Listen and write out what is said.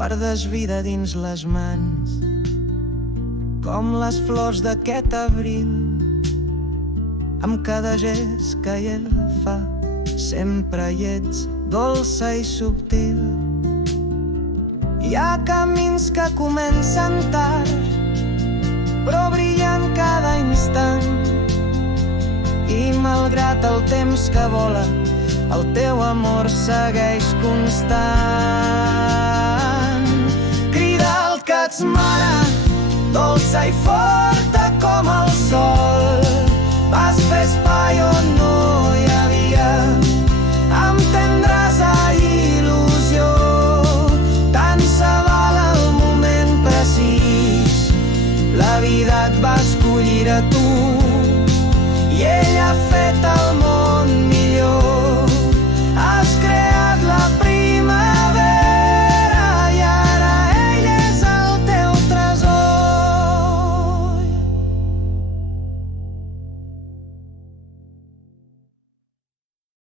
Guardes vida dins les mans, com les flors d'aquest abril. Amb cada gest que ell fa, sempre hi ets dolça i subtil. Hi ha camins que comencen tard, però brillen cada instant. I malgrat el temps que vola, el teu amor segueix constant. Crida el que ets mare, dolça i forta com el sol.